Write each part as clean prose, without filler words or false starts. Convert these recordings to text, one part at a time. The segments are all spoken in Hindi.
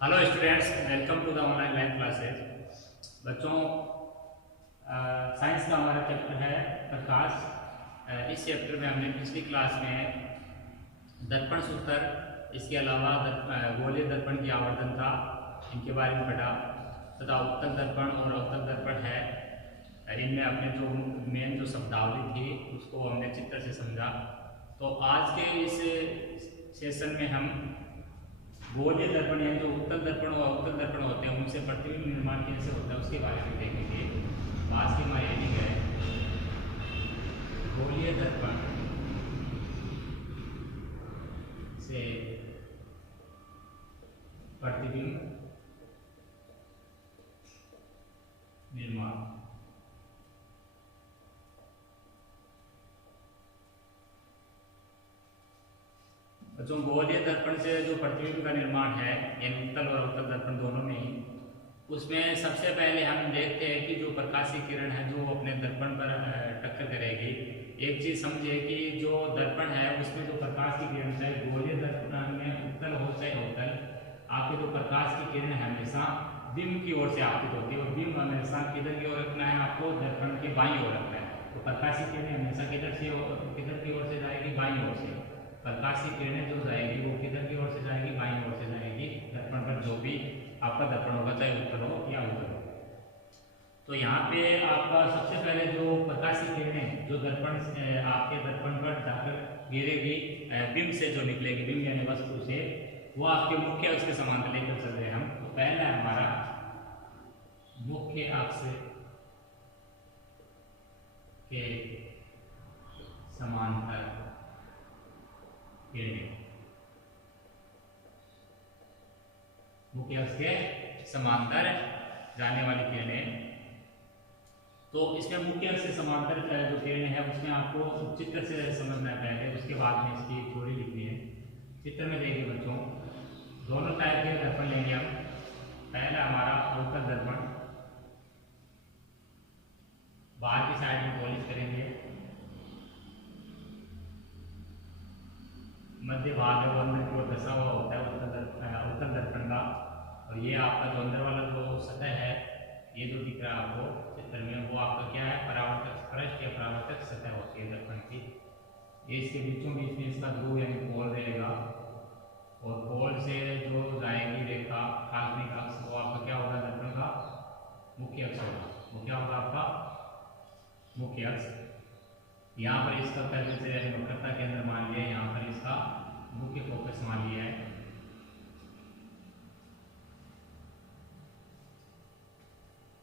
Hello students, welcome to the online live classes. बच्चों, साइंस का हमारा चैप्टर है प्रकाश। इस चैप्टर में हमने पिछली क्लास में दर्पण सूत्र, इसके अलावा गोलीय दर्पण की आवर्धनता, इनके बारे में पढ़ा तथा उत्तल दर्पण और अवतल दर्पण है। इनमें अपने जो मेन जो शब्दावली थी उसको हमने चित्र से समझा। तो आज के इस सेशन में हम गोलीय दर्पण यानी जो उत्तल दर्पण और अवतल दर्पण होते हैं उनसे प्रतिबिंब निर्माण कैसे होता है उसके बारे में देखेंगे। आज की हमारी हेडिंग है गोलीय दर्पण से प्रतिबिंब निर्माण। बच्चों, गोलीय दर्पण से जो प्रतिबिंब का निर्माण है यानी उत्तल और अवतल दर्पण दोनों में ही, उसमें सबसे पहले हम देखते हैं कि जो प्रकाशीय किरण है जो अपने दर्पण पर टक्कर करेगी। एक चीज समझिए कि जो दर्पण है उसमें जो प्रकाश की किरण चाहे गोलीय दर्पण में उत्तल हो चाहे अवतल, आपके जो प्रकाश की किरण है हमेशा बिंब की ओर से आपतित होती है और बिंब हमेशा किधर की ओर रखना है, आपको दर्पण के बाईं ओर रखना है। तो प्रकाशीय किरण हमेशा किधर की ओर से जाएगी? बाईं ओर से। प्रकाशीय किरणें जो जाएगी वो किधर की ओर से जाएगी? बाईं ओर से जाएगी। दर्पण पर जो भी आपका दर्पण होगा चाहे उत्तल हो या अवतल हो। तो यहाँ पे आपका सबसे पहले जो प्रकाशीय किरणें जो दर्पण आपके दर्पण पर जाकर गिरेगी, बिंब से जो निकलेगी, बिंब यानी वस्तु से, वो आपके मुख्य अक्ष के समांतर लेकर चल रहे हैं हम। तो पहला है हमारा मुख्य अक्ष के समांतर किरणें। मुख्य अक्ष के समांतर जाने वाली किरणें। तो इसमें मुख्य अक्ष से समांतर जो किरणें हैं उसमें आपको चित्र से समझना है पहले, उसके बाद में इसकी थ्योरी लिखनी है। चित्र में देखिए बच्चों, दोनों टाइप के दर्पण लेंगे हम। पहला हमारा अवतल दर्पण, बाहर की साइड में पॉलिश करेंगे, मध्य भाग है वो अंदर की ओर दसा हुआ होता है उत्तल दर्पण का। और ये आपका जो अंदर वाला जो सतह है, ये जो दिख रहा है आपको चित्र में, वो आपका क्या है? परावर्तक पृष्ठ या परावर्तक सतह होती है दर्पण की। ये इसके बीचों बीच में इसका ध्रुव यानी पोल रहेगा और पोल से जो जाएगी रेखा काल्पनिक अक्ष, वो आपका क्या होगा? दर्पण का मुख्य अक्ष होगा। वो क्या होगा? आपका मुख्य अक्ष। यहाँ पर इसका पहले से वक्रता केंद्र मान लिया, यहाँ पर इसका मुख्य फोकस मान लिया है।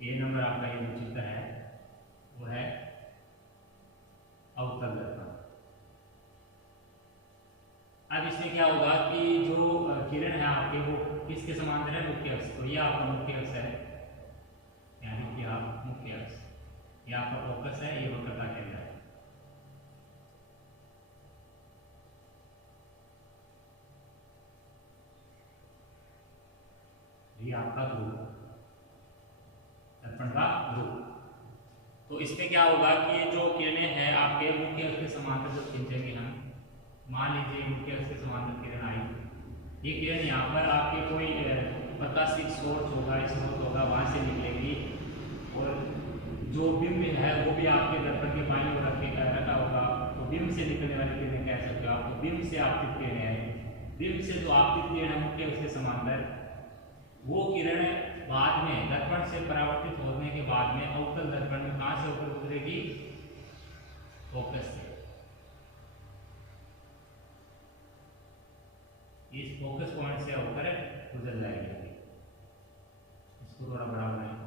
ये नंबर आपका ये जो चित्र है वो है अवतल दर्पण। अब इसमें क्या होगा कि जो किरण है आपके वो किसके समांतर है? मुख्य अक्ष। तो ये आपका मुख्य अक्ष है, यानी कि आप मुख्य अक्ष, ये आपका फोकस है, ये वक्रता केंद्र है। ये आपका ध्रुव, दर्पण का ध्रुव। तो इसमें क्या होगा कि जो किरणें हैं आपके मुख्य अक्ष के समांतर जो खींचेंगे हम, मान लीजिए मुख्य अक्ष के समांतर किरण आई, ये किरण यहाँ पर आपके कोई प्रकाशित सोर्स होगा, स्रोत होगा, वहां से निकलेगी और जो बिंब है वो भी आपके दर्पण के बाईं ओर रखा होगा। तो बिंब से निकलने वाली किरणें कह सकते हो आप। तो बिंब से आपतित किरणें हैं, बिंब से जो आपतित किरण है मुख्य अक्ष के समांतर, वो किरण बाद में दर्पण से परावर्तित होने के बाद में अवतल दर्पण में कहां से होकर गुजरेगी? फोकस से। इस फोकस पॉइंट से होकर गुजर जाएगी। इसको थोड़ा बड़ा बनाएंगे।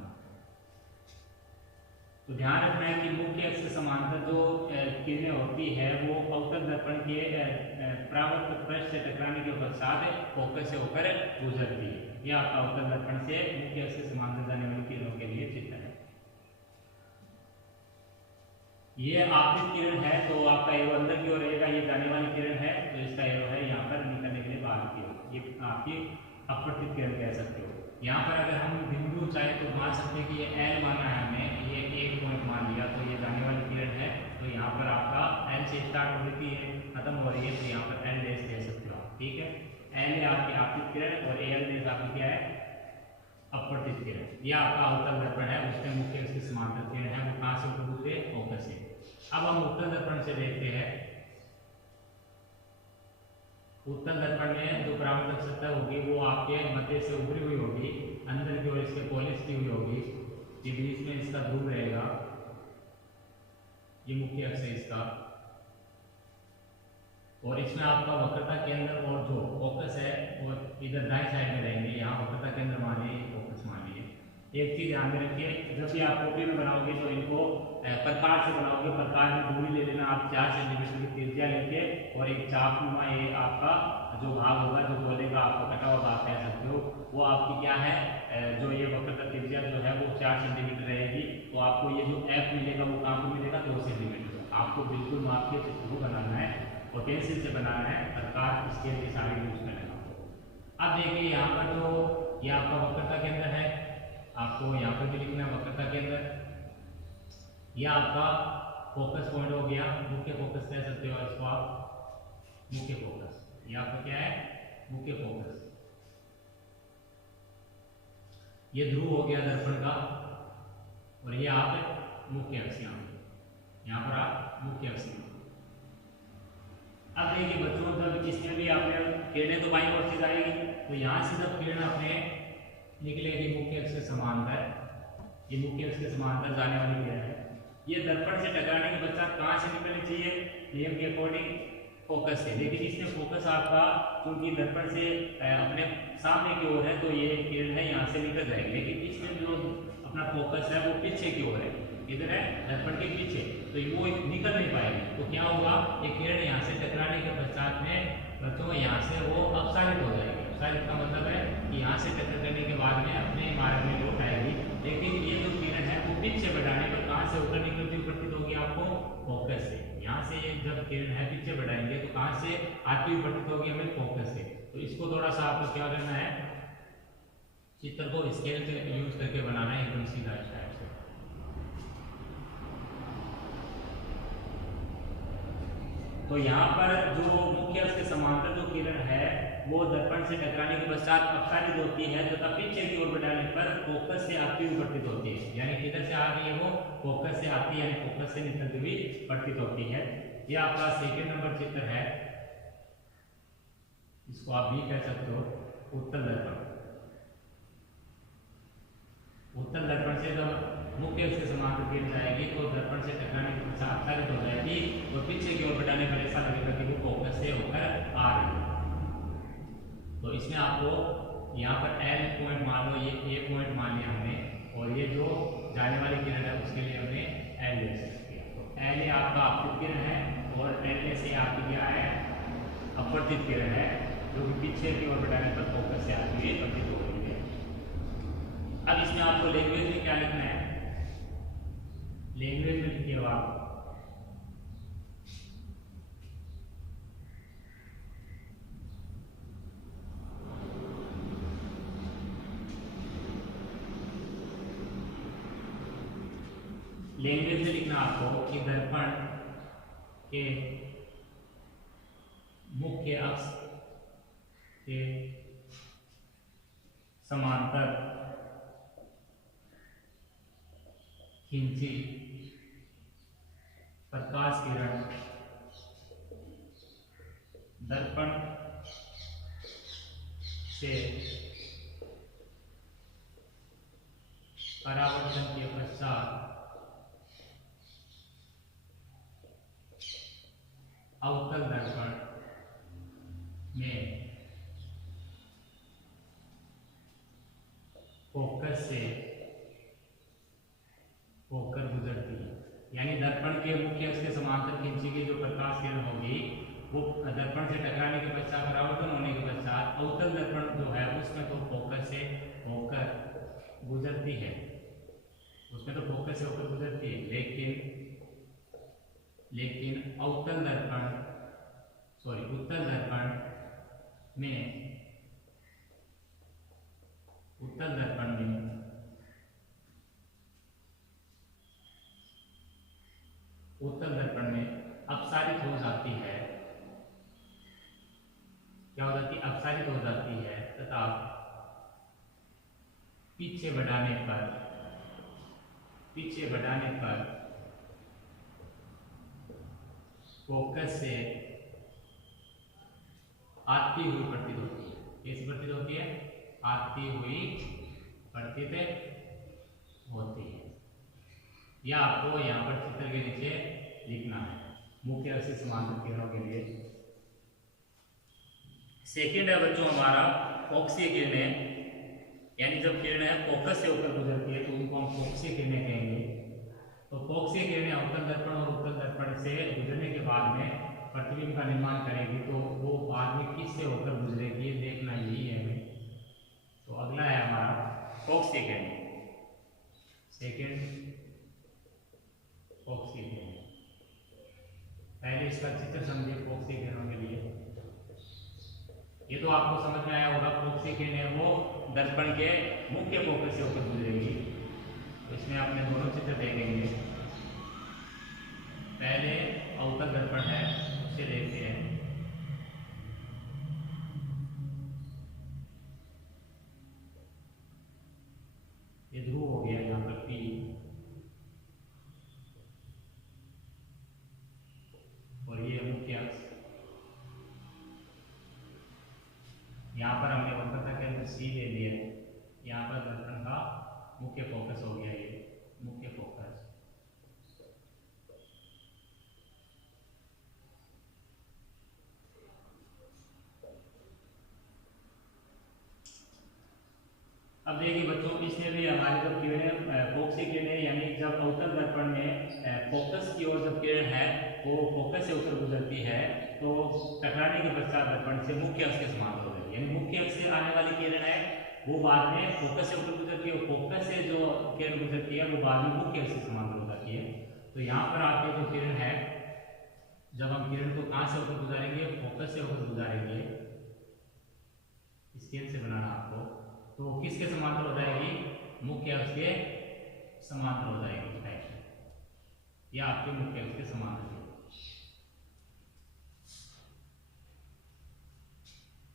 तो ध्यान रखना है कि मुख्य अक्ष के समांतर जो किरणें होती है वो अवतल दर्पण के परावर्तक पृष्ठ से टकराने के पश्चात फोकस से होकर गुजरती है। यह आपका अवतल दर्पण से मुख्य अक्ष से समांतर जाने वाली किरणों के लिए चित्र है। ये आपतित किरण है तो आपका एरो अंदर की ओर रहेगा, ये जाने वाली किरण है तो इसका एरो है यहाँ पर निकलने के लिए बाहर की ओर। ये आपकी अपवर्तित किरण कह सकते हो। यहाँ पर अगर हम बिंदु चाहे तो मान सकते हैं कि ये एल माना है हमने, ये एक पॉइंट मान लिया, तो ये जाने वाली किरण है। तो यहाँ पर आपका एल से स्टार्ट हो रही है, खत्म हो रही है, तो यहाँ पर एल डैश दे सकते हो आप। ठीक है, एल है आपकी आपतित किरण और एल में आपकी क्या है अपवर्तित किरण। यह आपका अवतल दर्पण है, उसमें मुख्य उसकी समांतर किरण है, वो कहां से उत्पन्न होते हैं, फोकस से। अब हम उत्तल दर्पण से देखते हैं। उत्तल दर्पण में जो परावर्तक सतह होगी वो आपके मध्य से उभरी हुई होगी, अंदर की ओर इसके पॉलिश की हुई होगी, ये बीच में इसका ध्रुव रहेगा, ये मुख्य अक्ष है इसका, और इसमें आपका वक्रता केंद्र और जो फोकस है वो इधर दाएं साइड में रहेंगे। यहाँ वक्रता केंद्र मान लीजिए, फोकस मान लीजिए। एक चीज ध्यान में रखिए, जब भी आप कॉपी में बनाओगे तो इनको प्रकार से बनाओगे। प्रकार में दूरी ले लेना आप 4 सेंटीमीटर की त्रिज्या लेके, और एक चाप नुमा ये आपका जो भाग होगा, जो गोले का आपको कटा हुआ भाग कह सकते हो, वो आपकी क्या है, जो ये वक्रता त्रिज्या जो है वो 4 सेंटीमीटर रहेगी। तो आपको ये जो एफ मिलेगा वो कहाँ पर मिलेगा, 2 सेंटीमीटर। आपको बिल्कुल माप के चित्र को बनाना है और पेंसिल से बनाना है, प्रकार स्केल की सारी यूज करेगा। अब देखिए यहाँ पर जो ये आपका वक्रता केंद्र है, आपको यहाँ पर भी लिखना है वक्रता केंद्र। यह आपका फोकस पॉइंट हो गया, मुख्य फोकस कह सकते हो इसको आप, मुख्य फोकस। ये आपका क्या है, मुख्य फोकस। ये ध्रुव हो गया दर्पण का, और ये आप मुख्य अक्ष, यहाँ पर आप मुख्य अक्ष। अब देखिए बच्चों, जब इसमें भी आपने किरणें तो बाईं ओर से जाएगी, तो यहाँ से जब किरण अपने निकलेगी मुख्य अक्ष से समांतर, ये मुख्य अक्ष के समांतर जाने वाली किरण है, ये दर्पण से टकराने के पश्चात कहाँ से निकलनी चाहिए, नियम के अकॉर्डिंग फोकस से। लेकिन इसमें फोकस आपका क्योंकि दर्पण से अपने सामने की ओर है, तो ये किरण है यहाँ से निकल जाएगी। लेकिन इसमें जो अपना फोकस है वो पीछे की ओर है, इधर है दर्पण के पीछे, तो वो निकल नहीं पाएगी। तो क्या होगा, ये किरण यहाँ से टकराने के पश्चात में बच्चों यहाँ से वो अपसारित हो जाएगी। अपसारित का मतलब है कि यहाँ से टक्कर करने के बाद में अपने मार्ग में लौट आएगी। लेकिन ये जो किरण है वो पीछे बढ़ाने पर कहाँ से होकर निकलती हुई प्रतीत होगी आपको, फोकस से। यहाँ से जब किरण है पीछे बढ़ाएंगे तो कहाँ से आती हुई प्रतीत होगी हमें, फोकस से। तो इसको थोड़ा सा आपको क्या करना है, चित्र को स्केल से यूज करके बनाना है, एकदम सीधा इस टाइप से। तो यहाँ पर जो मुख्य अक्ष के समांतर जो किरण है वो दर्पण से टकराने के पश्चात अपसारित होती है, तथा पीछे की ओर बढ़ाने पर फोकस से आती हुई प्रतीत होती है। यानी किधर से आ रही है, वो फोकस से आती है, यानी फोकस से निकलती हुई प्रतीत होती है। ये आपका सेकंड नंबर चित्र है, इसको आप भी कह सकते हो उत्तल दर्पण। उत्तल दर्पण से जब मुख्य अक्ष के समांतर किरण जाएगी तो दर्पण से टकराने के पश्चात अपसारित हो जाएगी, और पीछे की ओर बढ़ाने पर ऐसा लगेगा कि वो फोकस से होकर आ रही है। तो इसमें आपको यहाँ पर एल पॉइंट मान लो, ये ए पॉइंट मान लिया हमने, और ये जो जाने वाली किरण है उसके लिए हमने एल ले सकते हैं। तो एल आपका आपतित किरण है, और एल से आपकी क्या है, अपवर्तित किरण है, जो कि पीछे की ओर बढ़ाने पर फोकस से आती हुई प्रतीत हो रही है। अब इसमें आपको लैंग्वेज में क्या लिखना है, लैंग्वेज में लिखिए आप लैंग्वेज में लिखना आपको कि दर्पण के मुख्य अक्ष के समांतर खींची प्रकाश किरण दर्पण से परावर्तन के पश्चात अवतल दर्पण में फोकस से होकर गुजरती है। यानी दर्पण के मुख्य अक्ष के समांतर खींची गई जो प्रकाश किरण होगी वो दर्पण से टकराने के पश्चात परावर्तन होने के पश्चात अवतल दर्पण जो है उसमें तो फोकस से होकर गुजरती है, उसमें तो फोकस से होकर गुजरती है। लेकिन उत्तल दर्पण में अपसारित हो जाती है। क्या हो जाती है, अपसारित हो जाती है तथा पीछे बढ़ाने पर फोकस से आती हुई प्रतीत होती है। कैसी प्रतीत होती है, आती हुई प्रतीत होती है। यह आपको यहाँ पर चित्र के नीचे लिखना है मुख्य अक्ष से समांतर किरणों के लिए। सेकेंड है बच्चों हमारा फोकसीय किरणें, यानी जब किरणें फोकस से होकर गुजरती है तो उनको हम फोकसीय किरणें कहेंगे। तो फोकसीय किरणें अवतल दर्पण और उत्तल दर्पण से गुजरने के बाद में प्रतिबिंब का निर्माण करेगी, तो वो बाद में किससे होकर गुजरेगी ये देखना यही है हमें। तो अगला है हमारा फोकसीय किरणें। सेकेंड फोकसीय किरणें, पहले इसका चित्र समझिए फोकसीय किरणों के लिए। ये तो आपको समझ में आया होगा, फोकसीय किरणें वो दर्पण के मुख्य फोकस से होकर गुजरेगी। तो इसमें आपने दोनों चित्र देखेंगे। पहले अवतल दर्पण है उसे देखते हैं। ये ध्रुव हो गया यहाँ पर P, और ये मुख्य अक्ष। यहाँ पर हमने वक्रता केंद्र C ले लिया, यहाँ पर दर्पण का मुख्य फोकस हो गया, ये मुख्य फोकस। अब देखिए बच्चों, इसमें भी हमारे जब किरणें फोकसीय किरणें यानी जब अवतल दर्पण में फोकस की ओर जब किरण है वो फोकस से होकर गुजरती है तो टकराने के पश्चात दर्पण से मुख्य अक्ष के समांतर हो जाएगी। यानी मुख्य अक्ष से आने वाली किरण है वो बाद में फोकस से होकर गुजरती है, फोकस से जो किरण गुजरती है वो बाद में मुख्य अक्ष से समांतर हो जाती है। तो यहाँ पर आपकी जो किरण है, जब हम किरण को कहाँ से होकर गुजारेंगे, फोकस से होकर गुजारेंगे, स्केल से बनाना आपको, तो किसके समांतर हो जाएगी, मुख्य अक्ष के समांतर हो जाएगी। यह आपके मुख्य अक्ष के समांतर है।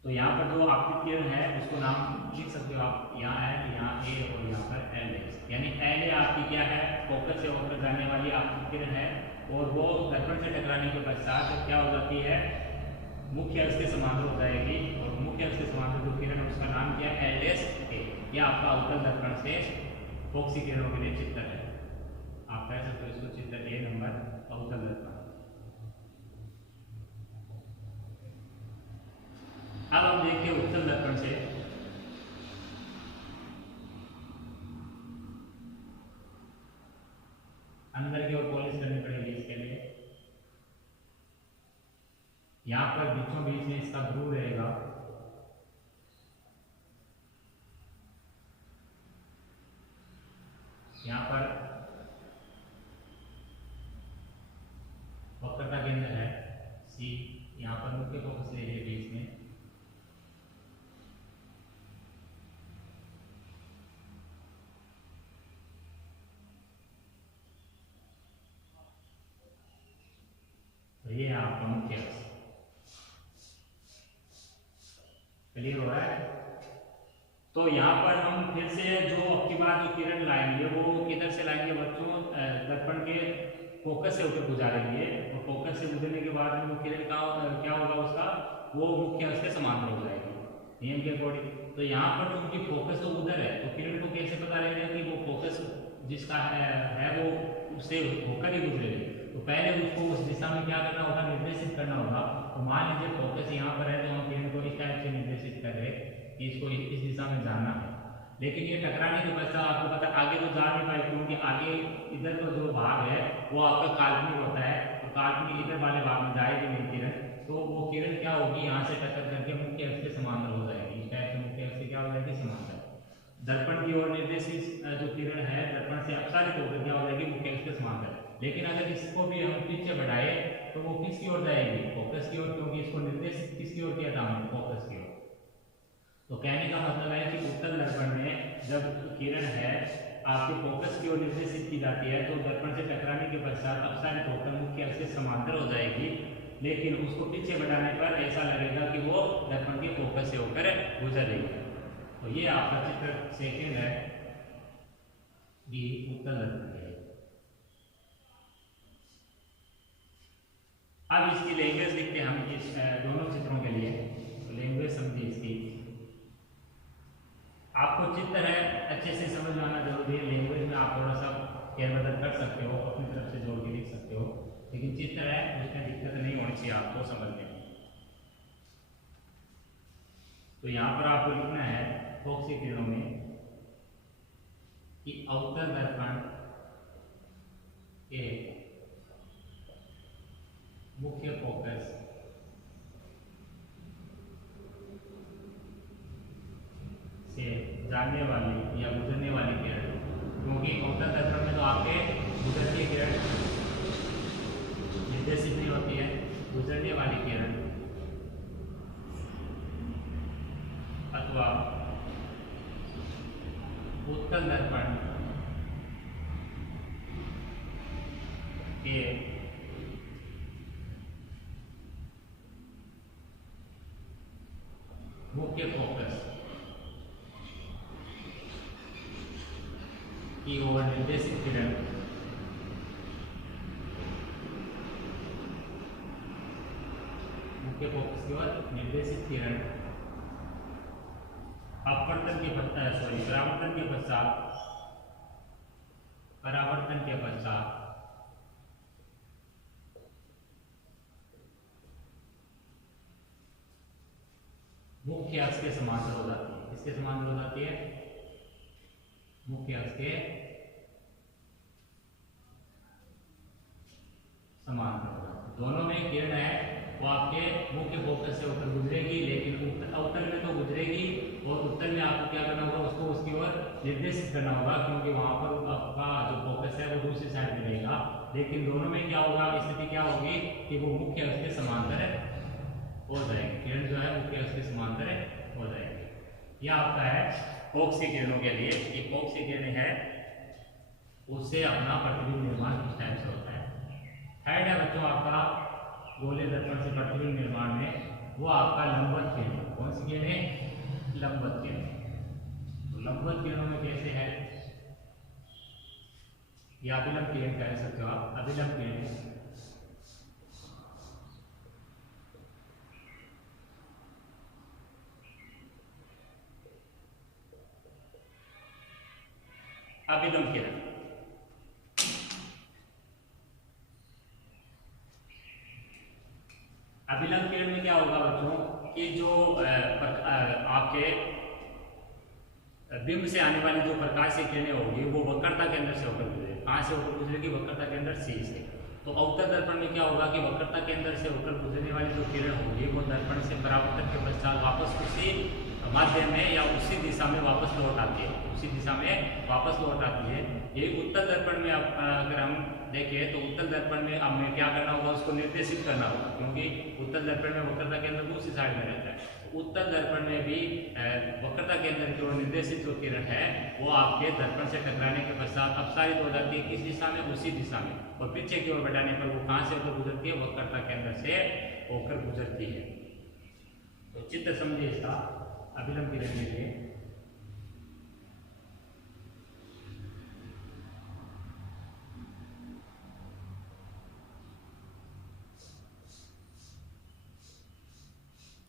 तो यहाँ पर जो आपकी किरण है उसको नाम लिख सकते हो आप, यहाँ L, यहाँ A और यहाँ पर L। यानी L आपकी क्या है, फोकस से होकर जाने वाली आपकी किरण है और वो दर्पण से टकराने के पश्चात क्या हो जाती है, मुख्य अक्ष के समांतर हो जाएगी। और मुख्य अक्ष के समांतर जो किरण है उसका नाम क्या है, LA। यह आपका अवतल दर्पण से फोकसीय किरणों के लिए चित्र है। आप कह सकते हो इसको चित्र A नंबर अवतल दर्पण। अब हम देखिए उत्तल दर्पण से। अंदर की ओर पॉलिश करनी पड़ेगी इसके लिए। यहाँ पर बीचों बीच में इसका ध्रुव रहेगा, यहाँ पर वक्रता केंद्र है C, यहाँ पर मुख्य फोकस ले लिया बीच में। तो ये है आपका मुख्य अक्ष। क्लियर हो रहा है? तो यहाँ पर हम फिर से जो अब की बार जो किरण लाएंगे वो किधर से लाएंगे बच्चों, दर्पण के फोकस से होकर गुजारेंगे। तो फोकस से गुजरने के बाद में वो किरण का क्या होगा, उसका वो मुख्य अक्ष के समांतर हो जाएगी नियम के अकॉर्डिंग। तो यहाँ पर चूंकि फोकस तो उधर है तो किरण को कैसे पता रहेगा कि वो फोकस जिसका है वो उससे होकर ही गुजरेगी। तो पहले उसको उस दिशा में क्या करना होगा, निर्देशित करना होगा। तो मान लीजिए फोकस यहाँ पर है तो हम किरण को इस टाइप से निर्देशित कर रहे कि इसको इस दिशा में जाना है। लेकिन ये टकराने के पश्चात आपको पता आगे तो जा नहीं पाएगी, क्योंकि आगे इधर का जो भाग है वो आपका काल्पनिक होता है। तो काल्पनिक इधर वाले भाग में जाएगी नहीं किरण, तो वो किरण क्या होगी, यहाँ से टक्कर करके मुख्य अक्ष के समांतर हो जाएगी। इस टाइप से मुख्य अक्ष से क्या हो जाएगी, समांतर। दर्पण की ओर निर्देशित जो किरण है दर्पण से अपसारित होकर क्या हो जाएगी, मुख्य अक्ष के समांतर। लेकिन अगर इसको भी हम पीछे बढ़ाए तो वो किसकी ओर जाएगी, फोकस की ओर, क्योंकि इसको निर्देशित किसकी ओर किया था हमने, फोकस की ओर। तो कहने का मतलब है कि उत्तल दर्पण में जब किरण है आपके फोकस की ओर निर्देशित की जाती है तो दर्पण से टकराने के पश्चात अपसारित होकर मुख्य अक्ष के समांतर हो जाएगी। लेकिन उसको पीछे बढ़ाने पर ऐसा लगेगा कि वो दर्पण के फोकस से होकर गुजर रही है। तो ये आपका चित्र सेकंड है, बी उत्तल दर्पण है। अब इसकी लैंग्वेज लिखते हैं हम इस दोनों चित्रों के लिए। तो लैंग्वेज समझिए इसकी, आपको चित्र है अच्छे से समझ में आना जरूरी है। लैंग्वेज में आप थोड़ा सा फेरबदल कर सकते हो, अपनी तरफ से जोड़ के लिख सकते हो, लेकिन चित्र है उसमें दिक्कत नहीं होनी चाहिए आपको समझने में। तो यहाँ पर आपको लिखना है फोकसी किरणों में कि अवतल दर्पण के मुख्य फोकस से जाने वाली या गुजरने वाली किरण, क्योंकि अवतल दर्पण में तो आपके गुजरती किरण निर्देशित नहीं होती है, गुजरने वाली किरण अथवा उत्तल दर्पण के मुख्य फोकस की ओर निर्देशित किरण मुख्य फोकस की ओर निर्देशित किरण अपवर्तन के परावर्तन के पश्चात मुख्य अक्ष के समांतर हो जाती है। किसके समांतर हो जाती है? मुख्य अक्ष के समांतर हो जाती है। दोनों में किरण है वो आपके मुख्य फोकस से होकर गुजरेगी, लेकिन अवतल में तो गुजरेगी और उत्तल में आपको क्या करना होगा, उसको उसकी ओर निर्देशित करना होगा, क्योंकि वहां पर आपका जो फोकस है वो दूसरी साइड में रहेगा। लेकिन दोनों में क्या होगा, स्थिति क्या होगी कि वो मुख्य अक्ष के समांतर हो जाएगी। किरण जो है मुख्य अक्ष के समांतर हो जाएगी। यह आपका है फोकसी किरणों के लिए। ये फोकसी किरण है उससे अपना प्रतिबिंब निर्माण किस टाइप से होता है। थर्ड है बच्चों आपका गोले दर्पण से प्रतिबिंब निर्माण में वो आपका लंबवत किरण। कौन सी किरण है? लंबवत किरण। तो लंबवत किरणों में कैसे है, या अभिलंब किरण कह सकते हो आप। अभिलंब किरण अभिलंब किरण अभिलंब किरण में क्या होगा बच्चों कि जो आपके बिंब से आने वाली जो प्रकाश की किरणें होगी वो वक्रता के अंदर से होकर गुजरेगी। कहाँ से होकर गुजरेगी? वक्रता के अंदर सी से। तो अवतल दर्पण में क्या होगा कि वक्रता के अंदर से होकर गुजरने वाली जो किरण होगी वो दर्पण से परावर्तन के पश्चात वापस उसी माध्यम में या उसी दिशा में वापस लौट आती है, उसी दिशा में वापस लौट आती है। ये उत्तल दर्पण में अगर हम देखें तो उत्तल दर्पण में हमें क्या करना होगा, उसको निर्देशित करना होगा, क्योंकि उत्तल दर्पण में वक्रता के अंदर दूसरी साइड में रहता है। उत्तल दर्पण में भी वक्रता के अंदर जो निर्देशित जो किरण है वो आपके दर्पण से टकराने के पश्चात अपसारित हो जाती है। किस दिशा में? उसी दिशा में। और पीछे की ओर बढ़ाने पर वो कहाँ से होकर गुजरती है? वक्रता के अंदर से होकर गुजरती है। तो चित्र समझिए इसका अभिलंब किरण के लिए।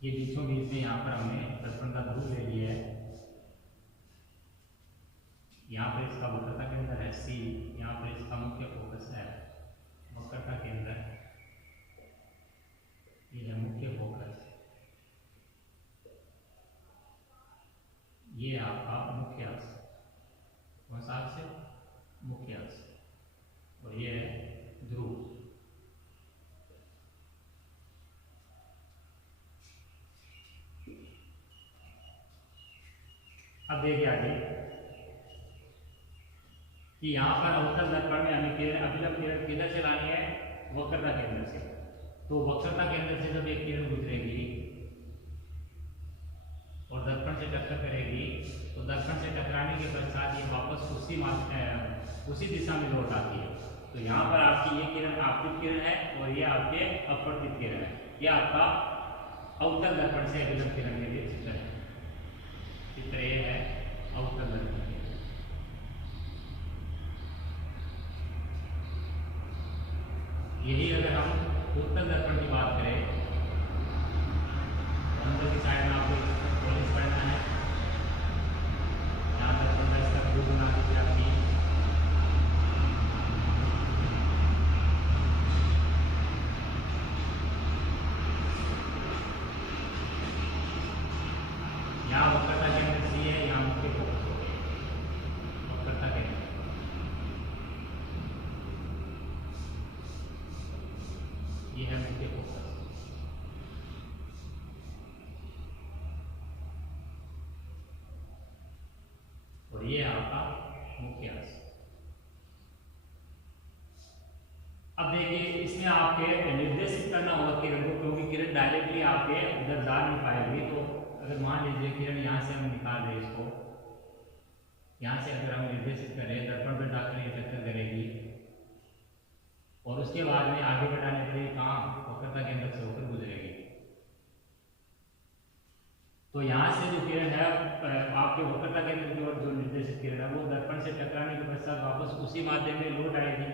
ये बीचों बीच में यहाँ पर हमने दर्पण का ध्रुव ले लिया है। यहाँ पर इसका वक्रता के अंदर है सी, यहाँ पर इसका मुख्य फोकस है वक्रता के अंदर, ये है मुख्य फोकस, ये आपका मुख्य अक्ष। कौन सा अक्ष है? मुख्य अक्ष। और ये है ध्रुव। अब देखिए आगे कि यहाँ पर अवतल दर्पण में हमें किरण अभिलंब किरण किधर से लानी है? वक्रता के अंदर से। तो वक्रता के अंदर से जब एक किरण गुजरेगी और दर्पण से टक्कर करेगी तो दर्पण से टकराने के पश्चात ये वापस उसी दिशा में लौट आती है। तो तो यहाँ पर आपकी ये किरण आपतित किरण है और ये आपके अपवर्तित किरण है। ये आपका अवतल दर्पण से अभिलंब किरण के लिए चित्र है। चित्र ये है अवतल दर्पण के लिए। यही अगर हम उत्तल दर्पण की बात करें, अंदर की साइड में आपको पॉलिश करना है। यहाँ दर्पण का इसका व्यू बना दीजिए आपकी। यहाँ वक्रता केंद्र सी है, यहाँ मुख्य फोकस हो गया वक्रता केंद्र। ये है मुख्य फोकस। और ये आपका मुख्य अक्ष। अब देखिए इसमें आपके निर्देशित करना होगा किरण को, क्योंकि किरण डायरेक्टली आपके उधर जा नहीं पाएगी। तो अगर मान लीजिए किरण यहाँ से हम निकाल रहे इसको, यहाँ से अगर हम निर्देशित करें, दर्पण पर जाकर ये चक्कर करेगी और उसके बाद में आगे बढ़ाने पर कहाँ वक्रता केंद्र से होकर गुजरेगी। तो यहाँ से जो किरण है आपके वक्रता केंद्र की ओर जो निर्देशित किरण है वो दर्पण से टकराने के पश्चात वापस उसी माध्यम में लौट आएगी,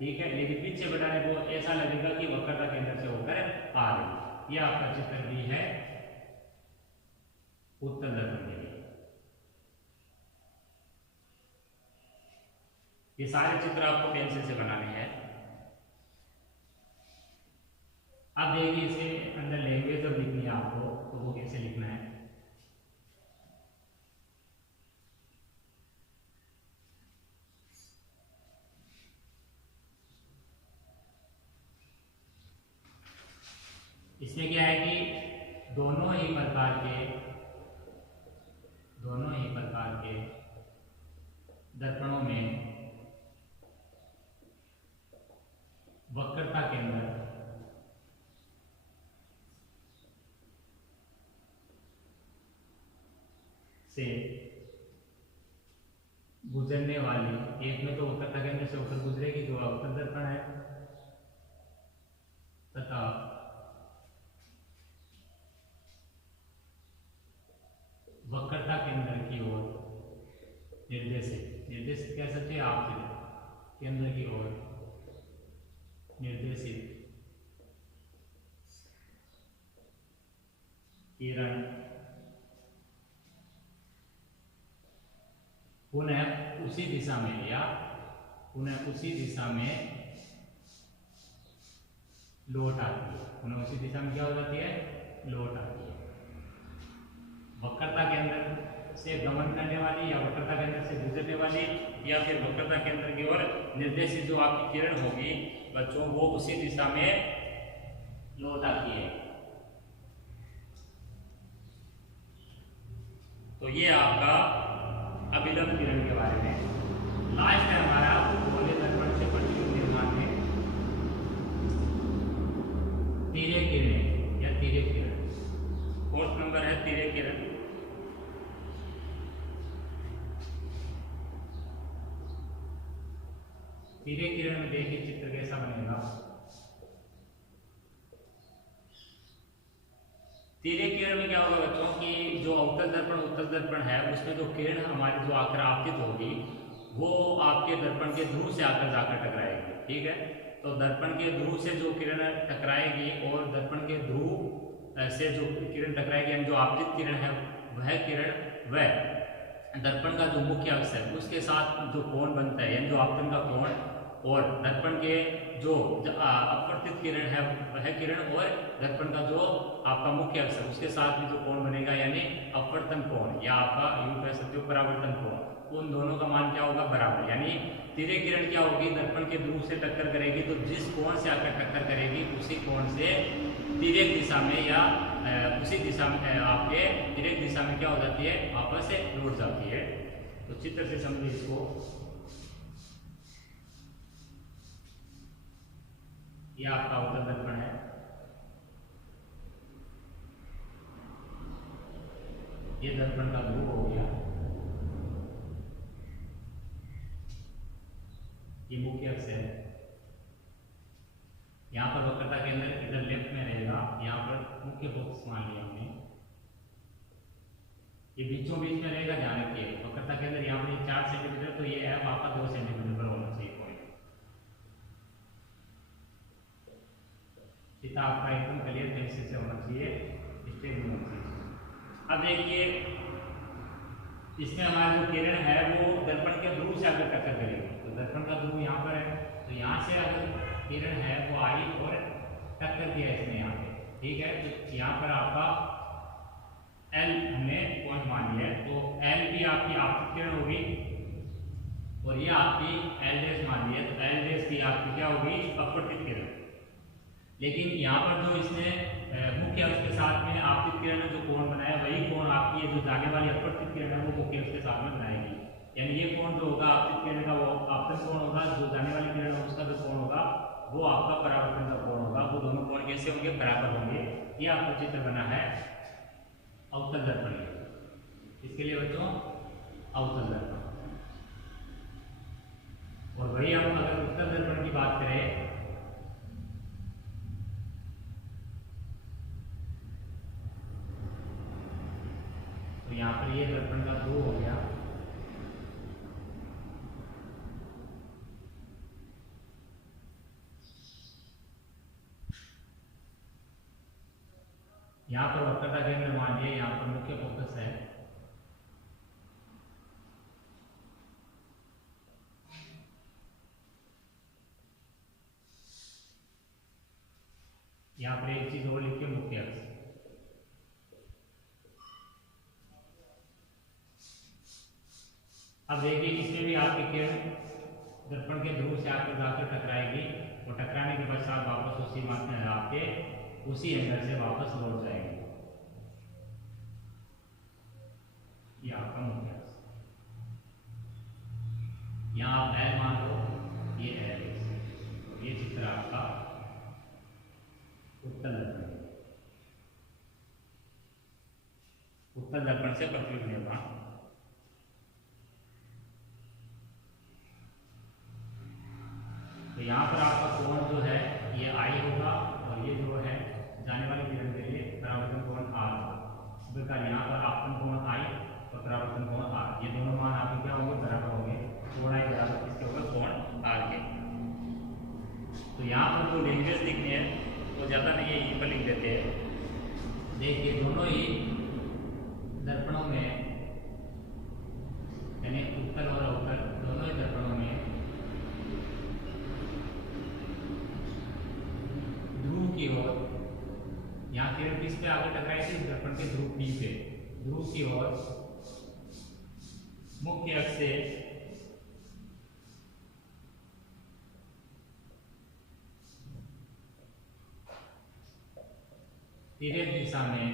ठीक है। लेकिन पीछे बढ़ाने को ऐसा लगेगा कि वक्रता केंद्र से होकर आ रही। यह आपका चित्र भी है उत्तल दर्पण के लिए। ये सारे चित्र आपको पेंसिल से बनाने हैं। अब देखिए इसे अंदर लैंग्वेज जब लिखनी है आपको तो वो कैसे लिखना है। इसमें क्या है कि दोनों ही प्रकार के दर्पणों में वक्रता केंद्र से गुजरने वाली, एक में तो वक्रता केंद्र से होकर गुजरेगी जो अवतल दर्पण है, तथा वक्रता केंद्र की ओर निर्देशित कह सकते हैं आप, केंद्र की ओर निर्देशित किरण पुनः उसी दिशा में लौट आती है। पुनः उसी दिशा में क्या हो जाती है, लौट आती है। वक्रता केंद्र से गमन करने वाली या वक्रता केंद्र से गुजरने वाली या फिर वक्रता केंद्र की ओर निर्देशित जो आपकी किरण होगी बच्चों, वो उसी दिशा में लौट आती है। तो ये आपका अभिलंब किरण के बारे में। लास्ट है हमारा गोले दर्पण से प्रतिबिंब निर्माण में तिर्यक किरण या तिर्यक किरण। फोर्थ नंबर है तिर्यक किरण। तिर्यक किरण में देखिए चित्र कैसा बनेगा। तिर्यक किरण में क्या होगा बच्चों कि जो अवतल दर्पण उत्तल दर्पण है उसमें जो किरण हमारी जो आकर आपतित होगी वो आपके दर्पण के ध्रुव से आकर जाकर टकराएगी, ठीक है। तो दर्पण के ध्रुव से जो किरण टकराएगी और दर्पण के ध्रुव से जो किरण टकराएगी यानी जो आपतित किरण है वह किरण वह दर्पण का जो मुख्य अक्ष है उसके साथ जो कोण बनता है यानी जो आपतन का कोण, और दर्पण के जो अपवर्तित किरण है वह किरण और दर्पण का जो आपका मुख्य अक्ष है उसके साथ में जो कोण बनेगा यानी अपवर्तन कोण या आपका यूं कह सकते हो परावर्तन कोण, उन दोनों का मान क्या होगा, बराबर। यानी तिर्यक किरण क्या होगी, दर्पण के ध्रुव से टक्कर करेगी तो जिस कोण से आकर टक्कर करेगी उसी कोण से तिर्यक दिशा में या उसी दिशा में आपके तिर्यक दिशा में क्या हो जाती है, वापस से लौट जाती है। तो चित्र से समझिए इसको। यह आपका उत्तल दर्पण है। ये दर्पण का ध्रुव हो गया, ये मुख्य अक्ष है। मुख्य फोकस मान लिया हमने। ये बीचों बीच में रहेगा, ध्यान रखिए। वक्रता के अंदर यहाँ पर 4 सेंटीमीटर, तो ये एफ आपका 2 सेंटीमीटर पर होना चाहिए पॉइंट। इतना आपका एकदम क्लियर तरीके से होना चाहिए, स्टेबल होना चाहिए। अब देखिए इसमें हमारा जो किरण है वो दर्पण के ध्रुव से अगर टक्कर करेगी, तो दर्पण का ध्रुव यहाँ पर है, तो यहाँ से अगर किरण है वो आई और टक्कर दिया इसने यहाँ पे, ठीक है। तो यहाँ पर आपका एल हमने पॉइंट मान लिया है, तो एल भी आपकी आपतित किरण होगी और ये आपकी एल डैश मान लिया, तो एल डैश की आपकी क्या होगी, अपवर्तित किरण। लेकिन यहाँ पर जो इसने मुख्य अक्ष के साथ में आपतित किरण ने जो कोण बनाया, वही कोण आपकी जो जाने वाली अपवर्तित किरण है वो मुख्य अक्ष के साथ में बनाएगी। यानी ये कोण जो होगा आपतित किरण का वो आपतन कोण होगा, जो जाने वाली किरण है उसका जो कोण होगा वो आपका परावर्तन का कोण होगा। वो दोनों कोण कैसे होंगे, बराबर होंगे। ये आपका चित्र बना है अवतल दर्पण। इसके लिए बच्चों अवतल दर्पण, और वही हम अगर उत्तल दर्पण की बात करें तो यहाँ पर ये दर्पण का ध्रुव हो गया। यहाँ पर वक्रता केंद्र मान लिया, यहाँ पर मुख्य फोकस है। यहाँ पर एक चीज और लिखिए, मुख्य अक्ष। अब देखिए इसमें भी आपकी किरण दर्पण के ध्रुव से आकर जाकर टकराएगी और टकराने के पश्चात वापस उसी मात्रा में आपके उसी एंगल से वापस लौट जाएगी। ये आपका मुख्य अक्ष। यहाँ आप एल मान लो, ये एल, तो ये चित्र आपका उत्तल दर्पण। उत्तल दर्पण से प्रतिबिंब निर्माण। तो यहाँ पर आपका कोण जो है ये आई होगा और ये जो है जाने वाली किरण के लिए परावर्तन कोण आर होगा। इस प्रकार यहाँ पर आपतन कोण आई और परावर्तन कोण आर, ये दोनों मान आपके क्या होंगे, बराबर होंगे। कोण आई बराबर किसके होगा, कोण आर के। तो यहाँ पर जो लैंग्वेज लिखनी है वो ज़्यादा नहीं है, यहीं पर लिख देते हैं। देखिए दोनों ही दर्पणों में, यानी उत्तल और अवतल दोनों ही दर्पणों में ध्रुव की ओर, यहाँ किरण किस पे आगे टकराई थी, दर्पण के ध्रुव डी पे, ध्रुव की ओर मुख्य अक्ष से तिर्यक दिशा में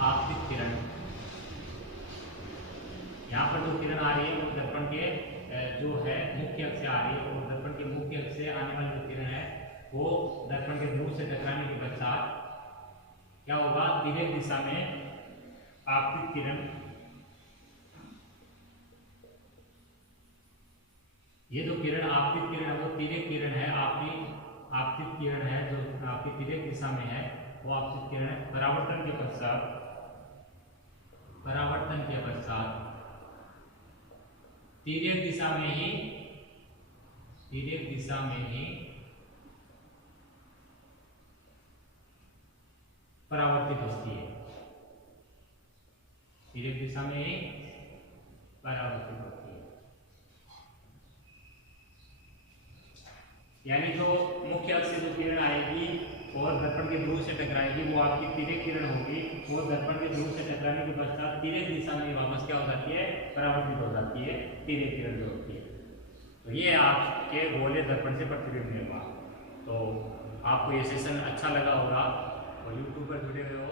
आपतित किरण, यहाँ पर जो किरण आ रही है वो दर्पण के जो है मुख्य अक्ष से आ रही है, और दर्पण के मुख्य अक्ष से आने वाली जो किरण है वो दर्पण के ध्रुव से टकराने के पश्चात क्या होगा, तिर्यक दिशा में आपतित किरण, ये जो किरण आपतित किरण है वो तिर्यक किरण है, आपकी आपतित किरण है जो आपकी तिर्यक दिशा में है, वो आपतित किरण है। परावर्तन के पश्चात तिर्यक दिशा में ही परावर्तित होती है, तिर्यक दिशा में ही परावर्तित होती है। यानी जो मुख्य अक्ष से जो किरण आएगी और दर्पण के ध्रुव से टकराएगी वो आपकी तिर्यक किरण होगी, और दर्पण के ध्रुव से टकराने के पश्चात तिर्यक दिशा में वापस क्या हो जाती है, परावर्तित हो जाती है, तिर्यक किरण जो होती है। तो ये आपके गोले दर्पण से प्रतिबिंब निर्माण। तो आपको ये सेशन अच्छा लगा होगा और यूट्यूब पर जुड़े हुए हो